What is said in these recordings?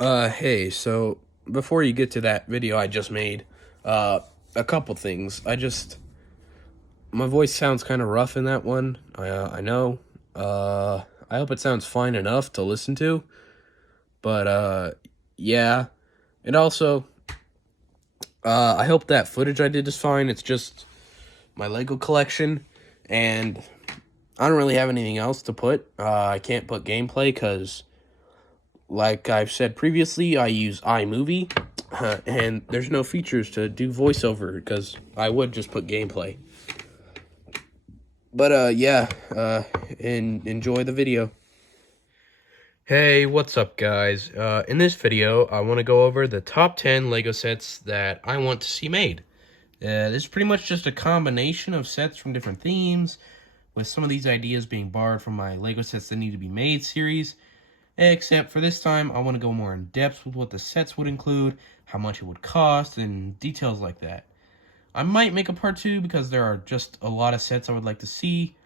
Hey, so before you get to that video I just made, uh, a couple things. My voice sounds kind of rough in that one. I know. I hope it sounds fine enough to listen to, but, yeah. And also, I hope that footage I did is fine. It's just my Lego collection, and I don't really have anything else to put. I can't put gameplay because, like I've said previously, I use iMovie, and there's no features to do voiceover because I would just put gameplay. But yeah, and enjoy the video. Hey, what's up, guys? In this video, I want to go over the top 10 Lego sets that I want to see made. This is pretty much just a combination of sets from different themes, with some of these ideas being borrowed from my Lego Sets That Need to Be Made series. Except for this time, I want to go more in depth with what the sets would include, how much it would cost, and details like that. I might make a part 2 because there are just a lot of sets I would like to see.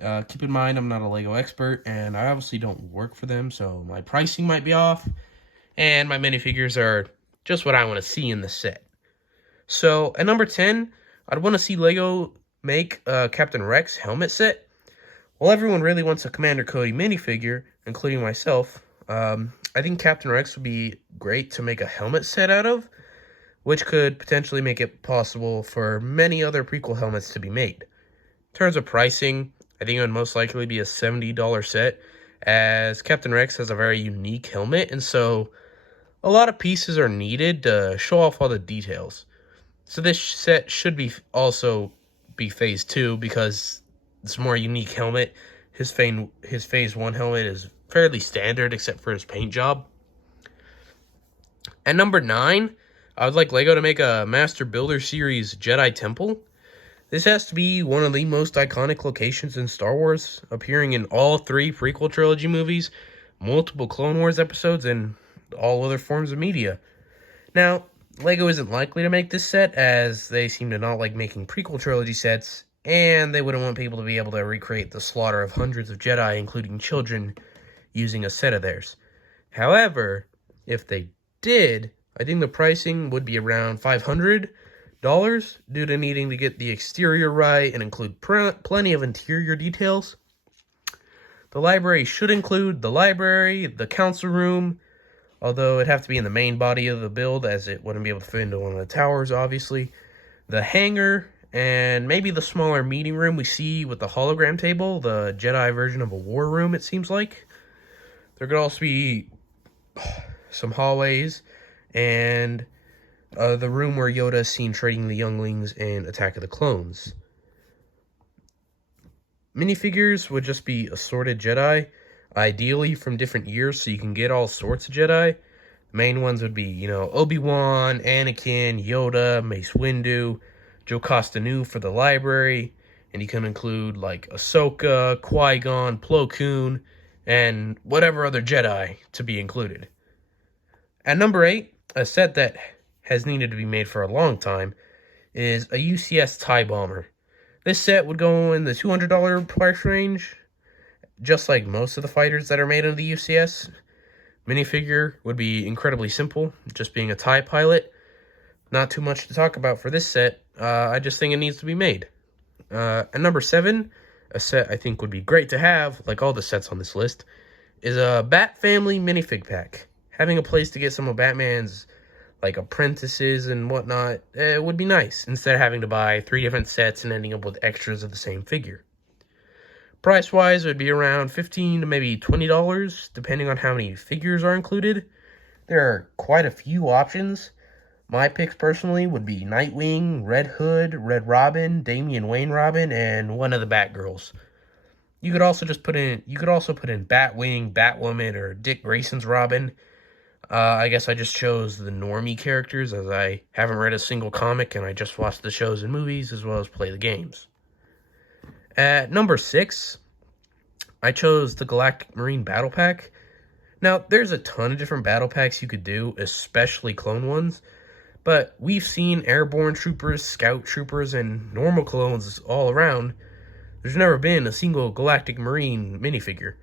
Keep in mind, I'm not a Lego expert, and I obviously don't work for them, so my pricing might be off, and my minifigures are just what I want to see in the set. So, at number 10, I'd want to see Lego make a Captain Rex helmet set. Well, everyone really wants a Commander Cody minifigure, including myself. I think Captain Rex would be great to make a helmet set out of, which could potentially make it possible for many other prequel helmets to be made. In terms of pricing, I think it would most likely be a $70 set, as Captain Rex has a very unique helmet, and so a lot of pieces are needed to show off all the details. So this set should also be Phase 2 because it's a more unique helmet. His Phase 1 helmet is fairly standard except for his paint job. At number 9, I would like Lego to make a Master Builder Series Jedi Temple. This has to be one of the most iconic locations in Star Wars, appearing in all 3 prequel trilogy movies, multiple Clone Wars episodes, and all other forms of media. Now, Lego isn't likely to make this set, as they seem to not like making prequel trilogy sets, and they wouldn't want people to be able to recreate the slaughter of hundreds of Jedi, including children, using a set of theirs. However, if they did, I think the pricing would be around $500 due to needing to get the exterior right and include plenty of interior details. The library should include the library, the council room, although it'd have to be in the main body of the build as it wouldn't be able to fit into one of the towers, obviously. The hangar, and maybe the smaller meeting room we see with the hologram table, the Jedi version of a war room, it seems like. There could also be some hallways, and the room where Yoda is seen trading the younglings in Attack of the Clones. Minifigures would just be assorted Jedi, ideally from different years so you can get all sorts of Jedi. The main ones would be, Obi-Wan, Anakin, Yoda, Mace Windu, Jocasta Nu for the library, and you can include, like, Ahsoka, Qui-Gon, Plo Koon, and whatever other Jedi to be included. At number 8, a set that has needed to be made for a long time is a UCS TIE Bomber. This set would go in the $200 price range, just like most of the fighters that are made in the UCS. Minifigure would be incredibly simple, just being a TIE pilot. Not too much to talk about for this set. I just think it needs to be made. At number 7, a set I think would be great to have, like all the sets on this list, is a Bat Family minifig pack. Having a place to get some of Batman's apprentices and whatnot, it would be nice, instead of having to buy 3 different sets and ending up with extras of the same figure. Price-wise, it would be around $15 to maybe $20, depending on how many figures are included. There are quite a few options. My picks, personally, would be Nightwing, Red Hood, Red Robin, Damian Wayne Robin, and one of the Batgirls. You could also put in Batwing, Batwoman, or Dick Grayson's Robin. I guess I just chose the normie characters, as I haven't read a single comic and I just watched the shows and movies as well as play the games. At number 6, I chose the Galactic Marine Battle Pack. Now, there's a ton of different battle packs you could do, especially clone ones, but we've seen airborne troopers, scout troopers, and normal clones all around. There's never been a single Galactic Marine minifigure.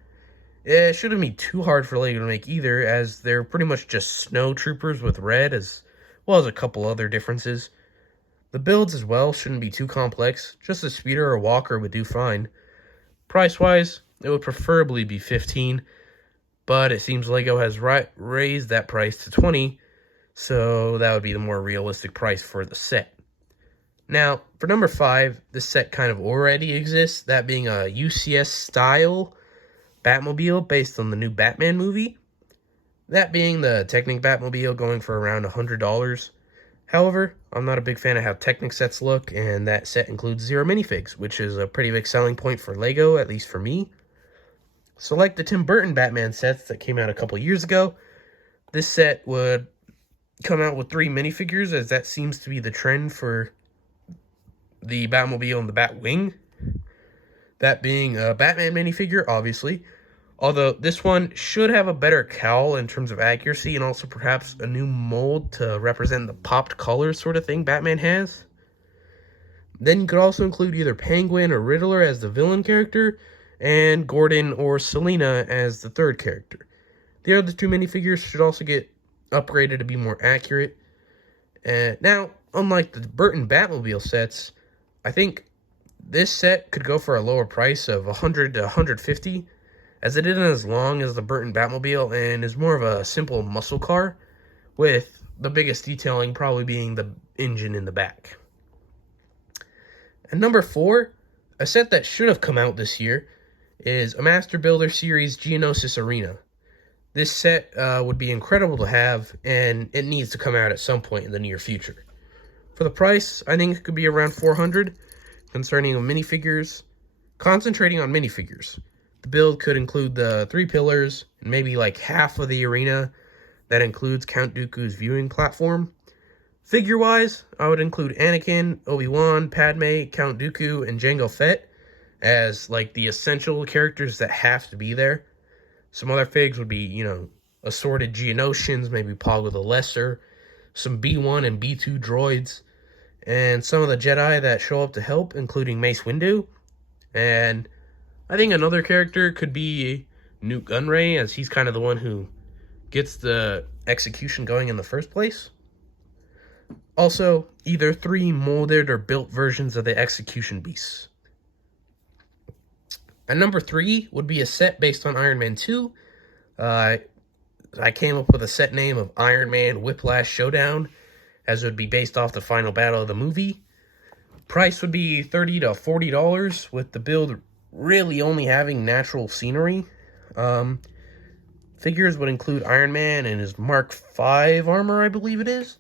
It shouldn't be too hard for LEGO to make either, as they're pretty much just snow troopers with red, as well as a couple other differences. The builds as well shouldn't be too complex, just a speeder or a walker would do fine. Price-wise, it would preferably be 15, but it seems LEGO has raised that price to 20, so that would be the more realistic price for the set. Now, for number 5, this set kind of already exists, that being a UCS-style Batmobile based on the new Batman movie. That being the Technic Batmobile going for around $100. However, I'm not a big fan of how Technic sets look, and that set includes 0 minifigs, which is a pretty big selling point for LEGO, at least for me. So like the Tim Burton Batman sets that came out a couple years ago, this set would come out with 3 minifigures, as that seems to be the trend for the Batmobile and the Batwing. That being a Batman minifigure, obviously. Although this one should have a better cowl in terms of accuracy, and also perhaps a new mold to represent the popped colors sort of thing Batman has. Then you could also include either Penguin or Riddler as the villain character, and Gordon or Selina as the third character. The other 2 minifigures should also get upgraded to be more accurate. Now, unlike the Burton Batmobile sets, I think this set could go for a lower price of $100 to $150, as it isn't as long as the Burton Batmobile and is more of a simple muscle car, with the biggest detailing probably being the engine in the back. And number 4, a set that should have come out this year, is a Master Builder Series Geonosis Arena. This set would be incredible to have, and it needs to come out at some point in the near future. For the price, I think it could be around $400. Concerning minifigures, concentrating on minifigures, the build could include the 3 pillars and maybe like half of the arena that includes Count Dooku's viewing platform. Figure-wise, I would include Anakin, Obi-Wan, Padme, Count Dooku, and Jango Fett as like the essential characters that have to be there. Some other figs would be, assorted Geonosians, maybe Poggle the Lesser, some B1 and B2 droids, and some of the Jedi that show up to help, including Mace Windu. And I think another character could be Nute Gunray, as he's kind of the one who gets the execution going in the first place. Also, either 3 molded or built versions of the execution beasts. And number 3 would be a set based on Iron Man 2. I came up with a set name of Iron Man Whiplash Showdown, as it would be based off the final battle of the movie. Price would be $30 to $40, with the build really only having natural scenery. Figures would include Iron Man and his Mark V armor, I believe it is,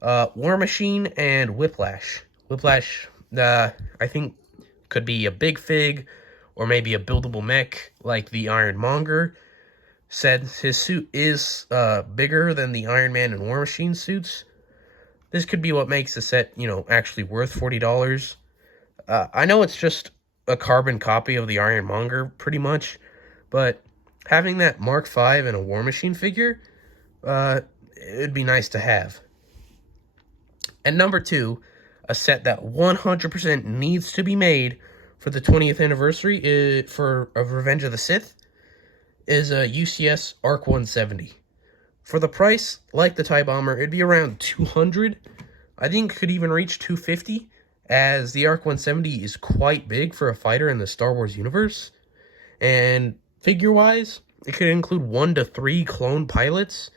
War Machine, and Whiplash. Whiplash, I think, could be a big fig, or maybe a buildable mech like the Ironmonger. Said his suit is bigger than the Iron Man and War Machine suits. This could be what makes the set, actually worth $40. I know it's just a carbon copy of the Ironmonger, pretty much, but having that Mark V and a War Machine figure, it'd be nice to have. And number 2, a set that 100% needs to be made for the 20th anniversary of Revenge of the Sith, is a UCS ARC 170. For the price, like the TIE Bomber, it'd be around $200. I think it could even reach $250, as the ARC 170 is quite big for a fighter in the Star Wars universe. And figure-wise, it could include 1 to 3 clone pilots,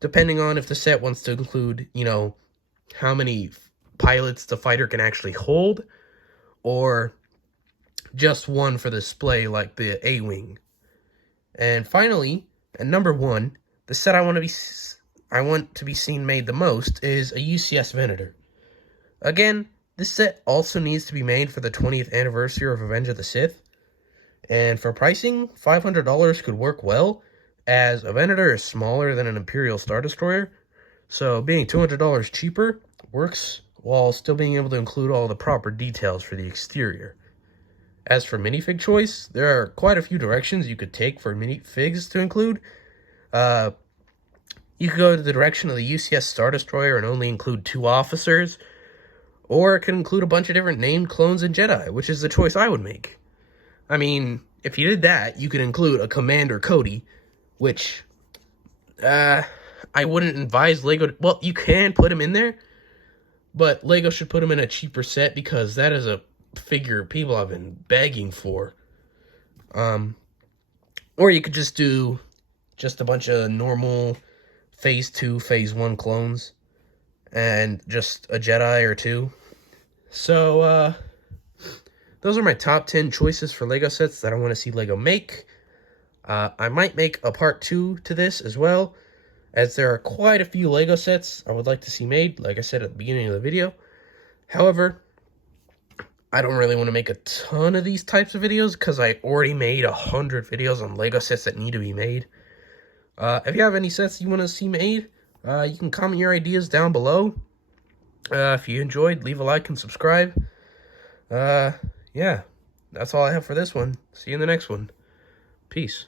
depending on if the set wants to include, how many pilots the fighter can actually hold, or just 1 for display like the A-Wing. And finally, at number 1, the set I want to be seen made the most is a UCS Venator. Again, this set also needs to be made for the 20th anniversary of Revenge of the Sith. And for pricing, $500 could work well, as a Venator is smaller than an Imperial Star Destroyer. So being $200 cheaper works, while still being able to include all the proper details for the exterior. As for minifig choice, there are quite a few directions you could take for minifigs to include. You could go to the direction of the UCS Star Destroyer and only include 2 officers, or it could include a bunch of different named clones and Jedi, which is the choice I would make. I mean, if you did that, you could include a Commander Cody, which I wouldn't advise Lego. Well, you can put him in there, but Lego should put him in a cheaper set because that is a figure people have been begging for. Or you could just do just a bunch of normal Phase 2, Phase 1 clones and just a Jedi or two. So, those are my top 10 choices for Lego sets that I want to see Lego make. I might make a part 2 to this as well, as there are quite a few Lego sets I would like to see made, like I said at the beginning of the video. However, I don't really want to make a ton of these types of videos because I already made 100 videos on Lego sets that need to be made. If you have any sets you want to see made, you can comment your ideas down below. If you enjoyed, leave a like and subscribe. Yeah, that's all I have for this one. See you in the next one. Peace.